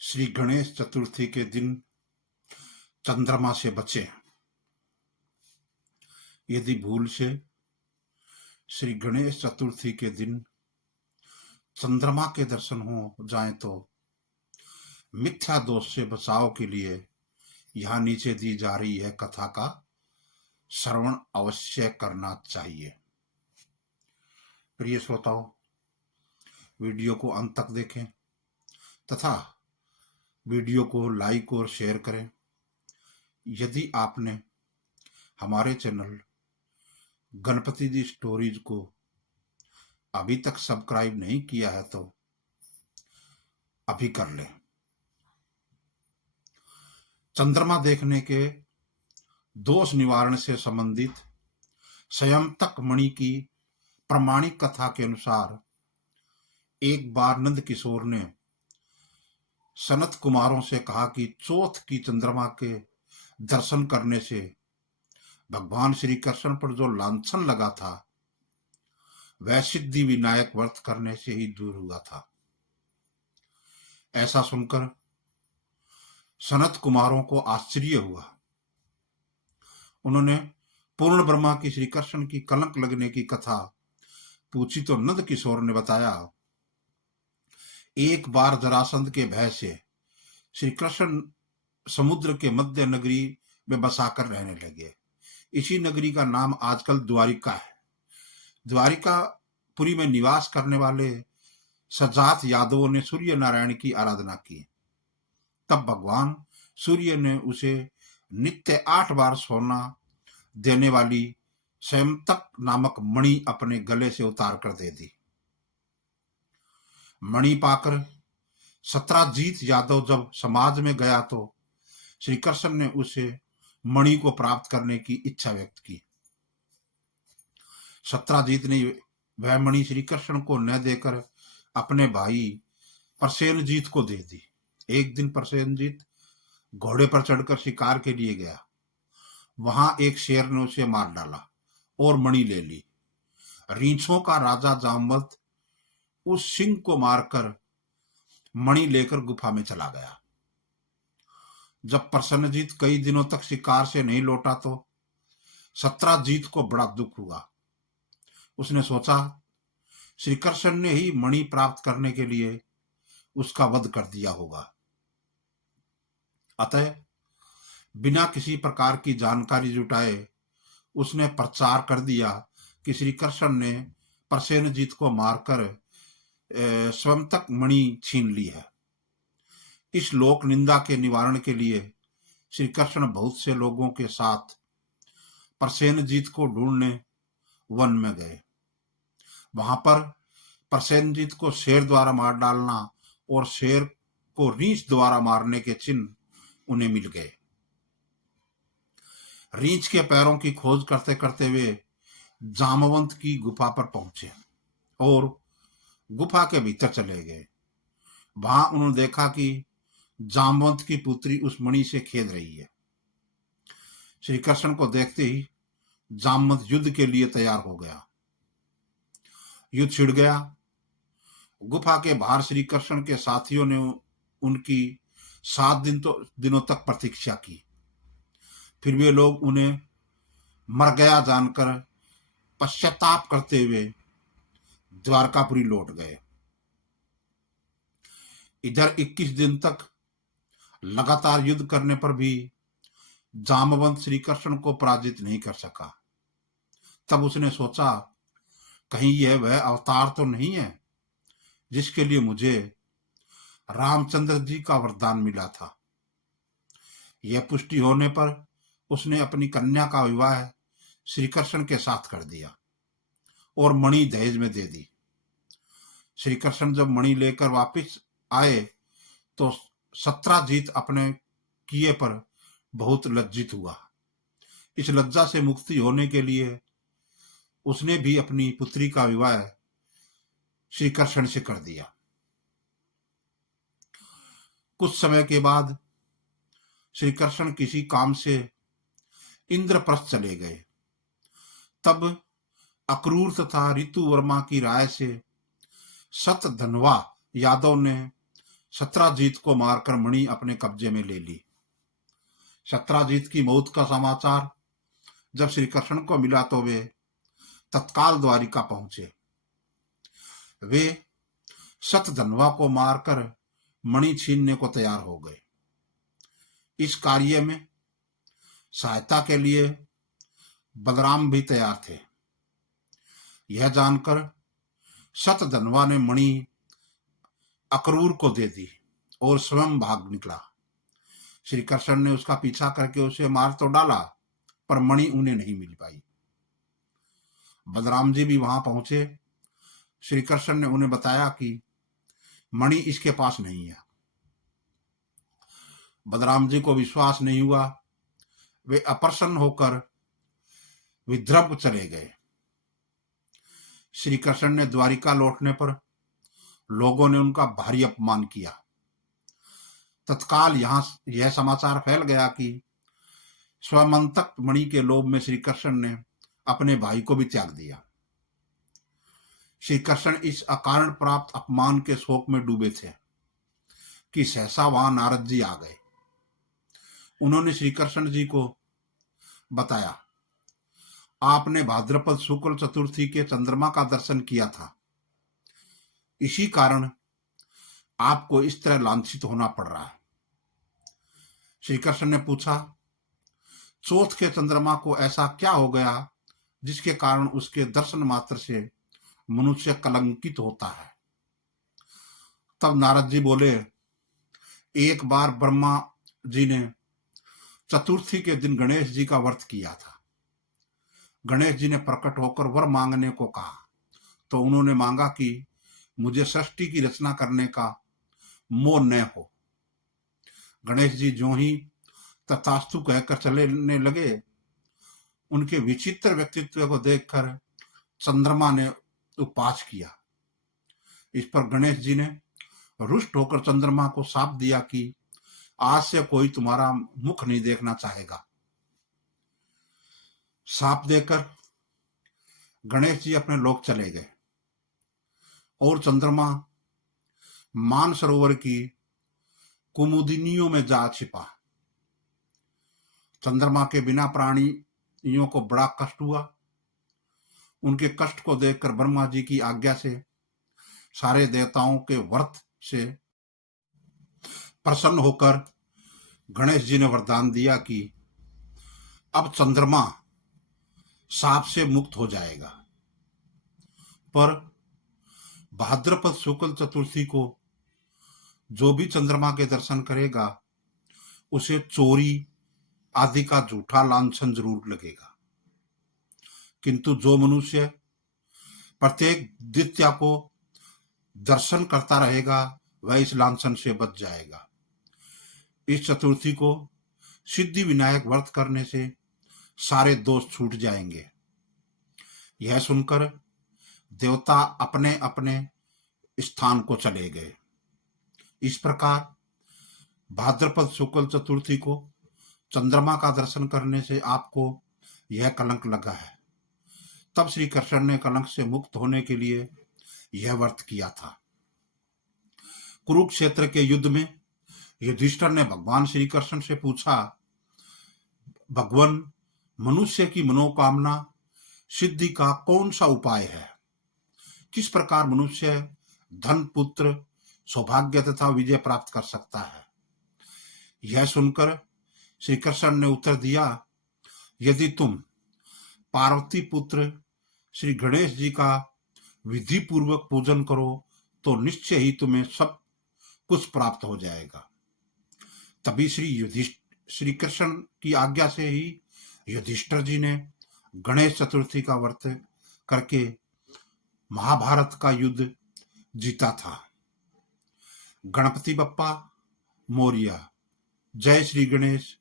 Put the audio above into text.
श्री गणेश चतुर्थी के दिन चंद्रमा से बचें। यदि भूल से श्री गणेश चतुर्थी के दिन चंद्रमा के दर्शन हो जाएं तो मिथ्या दोष से बचाव के लिए यहाँ नीचे दी जा रही है कथा का श्रवण अवश्य करना चाहिए। प्रिय श्रोताओं, वीडियो को अंत तक देखें तथा वीडियो को लाइक और शेयर करें। यदि आपने हमारे चैनल गणपति जी स्टोरीज को अभी तक सब्सक्राइब नहीं किया है तो अभी कर लें। चंद्रमा देखने के दोष निवारण से संबंधित स्वयंतक मणि की प्रामाणिक कथा के अनुसार एक बार नंद किशोर ने सनत कुमारों से कहा कि चौथ की चंद्रमा के दर्शन करने से भगवान श्री कृष्ण पर जो लांछन लगा था वह सिद्धि विनायक व्रत करने से ही दूर हुआ था। ऐसा सुनकर सनत कुमारों को आश्चर्य हुआ। उन्होंने पूर्ण ब्रह्मा की श्री कृष्ण की कलंक लगने की कथा पूछी तो नंद किशोर ने बताया, एक बार जरासंध के भय से श्री कृष्ण समुद्र के मध्य नगरी में बसाकर रहने लगे। इसी नगरी का नाम आजकल द्वारिका है। द्वारिकापुरी में निवास करने वाले सजात यादवों ने सूर्य नारायण की आराधना की। तब भगवान सूर्य ने उसे नित्य 8 बार सोना देने वाली स्वयंतक नामक मणि अपने गले से उतार कर दे दी। मणि पाकर सत्राजीत यादव जब समाज में गया तो श्री कृष्ण ने उसे मणि को प्राप्त करने की इच्छा व्यक्त की। सत्राजीत ने वह मणि श्री कृष्ण को न देकर अपने भाई प्रसेनजीत को दे दी। एक दिन प्रसेनजीत घोड़े पर चढ़कर शिकार के लिए गया। वहां एक शेर ने उसे मार डाला और मणि ले ली। रीछों का राजा जामवंत उस सिंह को मारकर मणि लेकर गुफा में चला गया। जब प्रसन्नजीत कई दिनों तक शिकार से नहीं लौटा तो सत्राजीत को बड़ा दुख हुआ। उसने सोचा श्री कृष्ण ने ही मणि प्राप्त करने के लिए उसका वध कर दिया होगा। अतः बिना किसी प्रकार की जानकारी जुटाए उसने प्रचार कर दिया कि श्री कृष्ण ने प्रसेनजीत को मारकर स्वयंतक मणि छीन ली है। इस लोक निंदा के निवारण के लिए श्री कृष्ण बहुत से लोगों के साथ प्रसेनजीत को ढूंढने वन में गए। वहां पर प्रसेनजीत को शेर द्वारा मार डालना और शेर को रीछ द्वारा मारने के चिन्ह उन्हें मिल गए। रीछ के पैरों की खोज करते करते वे जामवंत की गुफा पर पहुंचे और गुफा के भीतर चले गए। वहां उन्होंने देखा कि जामवंत की पुत्री उस मणि से खेल रही है। श्री कृष्ण को देखते ही जामवंत युद्ध के लिए तैयार हो गया। युद्ध छिड़ गया। गुफा के बाहर श्री कृष्ण के साथियों ने उनकी 7 दिनों तक प्रतीक्षा की। फिर वे लोग उन्हें मर गया जानकर पश्चाताप करते हुए द्वारकापुरी लौट गए। इधर 21 दिन तक लगातार युद्ध करने पर भी जामवंत श्री कृष्ण को पराजित नहीं कर सका। तब उसने सोचा, कहीं यह वह अवतार तो नहीं है जिसके लिए मुझे रामचंद्र जी का वरदान मिला था। यह पुष्टि होने पर उसने अपनी कन्या का विवाह श्री कृष्ण के साथ कर दिया और मणि दहेज में दे दी। श्री कृष्ण जब मणि लेकर वापस आए तो सत्राजीत अपने किए पर बहुत लज्जित हुआ। इस लज्जा से मुक्ति होने के लिए उसने भी अपनी पुत्री का विवाह श्री कृष्ण से कर दिया। कुछ समय के बाद श्री कृष्ण किसी काम से इंद्रप्रस्थ चले गए। तब अक्रूर तथा ऋतु वर्मा की राय से सतधनवा यादव ने सत्राजीत को मारकर मणि अपने कब्जे में ले ली। सत्राजीत की मौत का समाचार जब श्री कृष्ण को मिला तो वे तत्काल द्वारिका पहुंचे। वे शतधन्वा को मारकर मणि छीनने को तैयार हो गए। इस कार्य में सहायता के लिए बलराम भी तैयार थे। यह जानकर शतधन्वा ने मणि अक्रूर को दे दी और स्वयं भाग निकला। श्री कृष्ण ने उसका पीछा करके उसे मार तो डाला, पर मणि उन्हें नहीं मिल पाई। बलराम जी भी वहां पहुंचे। श्री कृष्ण ने उन्हें बताया कि मणि इसके पास नहीं है। बलराम जी को विश्वास नहीं हुआ। वे अप्रसन्न होकर विद्रभ चले गए। श्री कृष्ण ने द्वारिका लौटने पर लोगों ने उनका भारी अपमान किया। तत्काल यह समाचार फैल गया कि स्वमंतक मणि के लोभ में श्री कृष्ण ने अपने भाई को भी त्याग दिया। श्री कृष्ण इस अकारण प्राप्त अपमान के शोक में डूबे थे कि सहसा वहां नारद जी आ गए। उन्होंने श्री कृष्ण जी को बताया, आपने भाद्रपद शुक्ल चतुर्थी के चंद्रमा का दर्शन किया था, इसी कारण आपको इस तरह लांछित होना पड़ रहा है। श्री कृष्ण ने पूछा, चौथ के चंद्रमा को ऐसा क्या हो गया जिसके कारण उसके दर्शन मात्र से मनुष्य कलंकित होता है। तब नारद जी बोले, एक बार ब्रह्मा जी ने चतुर्थी के दिन गणेश जी का व्रत किया था। गणेश जी ने प्रकट होकर वर मांगने को कहा, तो उन्होंने मांगा कि मुझे सृष्टि की रचना करने का मोह न हो। गणेश जी जो ही तथास्तु कहकर चलने लगे, उनके विचित्र व्यक्तित्व को देखकर चंद्रमा ने उपवास किया। इस पर गणेश जी ने रुष्ट होकर चंद्रमा को शाप दिया कि आज से कोई तुम्हारा मुख नहीं देखना चाहेगा। शाप देकर गणेश जी अपने लोक चले गए और चंद्रमा मानसरोवर की कुमुदिनियों में जा छिपा। चंद्रमा के बिना प्राणियों को बड़ा कष्ट हुआ। उनके कष्ट को देखकर ब्रह्मा जी की आज्ञा से सारे देवताओं के व्रत से प्रसन्न होकर गणेश जी ने वरदान दिया कि अब चंद्रमा शाप से मुक्त हो जाएगा। पर भाद्रपद शुक्ल चतुर्थी को जो भी चंद्रमा के दर्शन करेगा, उसे चोरी आदि का झूठा लांछन जरूर लगेगा, किंतु जो मनुष्य प्रत्येक द्वितीया को दर्शन करता रहेगा, वह इस लांछन से बच जाएगा। इस चतुर्थी को सिद्धि विनायक व्रत करने से सारे दोष छूट जाएंगे। यह सुनकर देवता अपने अपने स्थान को चले गए। इस प्रकार भाद्रपद शुक्ल चतुर्थी को चंद्रमा का दर्शन करने से आपको यह कलंक लगा है। तब श्री कृष्ण ने कलंक से मुक्त होने के लिए यह व्रत किया था। कुरुक्षेत्र के युद्ध में युधिष्ठिर ने भगवान श्री कृष्ण से पूछा, भगवान, मनुष्य की मनोकामना सिद्धि का कौन सा उपाय है? किस प्रकार मनुष्य धन, पुत्र, सौभाग्य तथा विजय प्राप्त कर सकता है? यह सुनकर श्री कृष्ण ने उत्तर दिया, यदि तुम पार्वती पुत्र श्री गणेश जी का विधि पूर्वक पूजन करो तो निश्चय ही तुम्हें सब कुछ प्राप्त हो जाएगा। तभी श्री कृष्ण की आज्ञा से ही युधिष्ठिर जी ने गणेश चतुर्थी का व्रत करके महाभारत का युद्ध जीता था। गणपति बप्पा मोरिया। जय श्री गणेश,